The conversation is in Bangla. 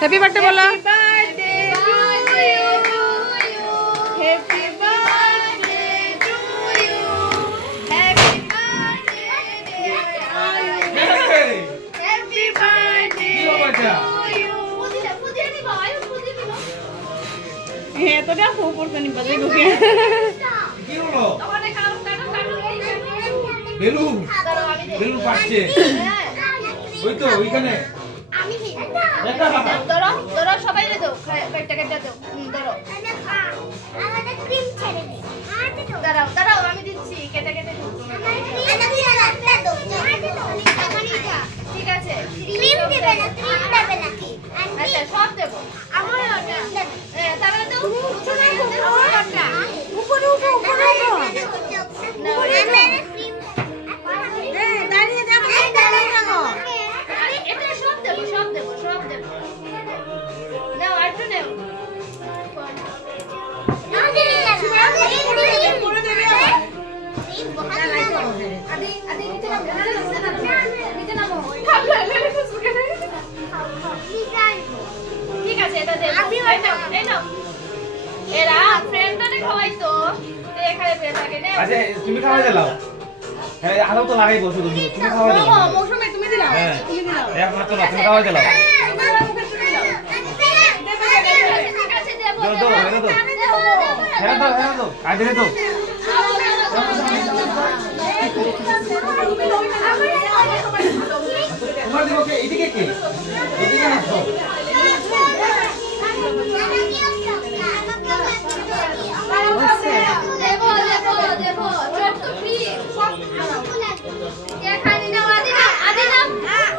हैप्पी बर्थडे बोलो। तो क्या ऊपर से नहीं बजे लोगे क्यों लो বেলু বেলু পাচ্ছে ওই তো ওইখানে আমি এটা ধরো ধরো সবাই রে দাও কয়েকটা কেটে দাও ধরো আমাদের ক্রিম ছেড়ে দে দাঁড়াও দাঁড়াও আমি দিচ্ছি কেটে কেটে দাও ঠিক আছে ক্রিম দেবে না কি আচ্ছা সব দেব আমার তাহলে দাও উপরে উপরে ঠিক আছে এটা দেব এই নাও এরা ফ্রেন্ডটারে খাওয়াই তো এখানে বের থাকে না আচ্ছা তুমি খাওয়াই দাও হ্যাঁ আলো তো লাগাই বসো তুমি খাওয়াই দাও মৌসুমে তুমি দিলাও তুমি দিলাও এক মাত্র তুমি খাওয়াই দাও ঠিক আছে দেব দাও আগে দে দাও তোমার দিব কে এদিকে কে এদিকে না তো দেবো ছোট্ট ফ্রি কে খানি নাও আদি নাও হ্যাঁ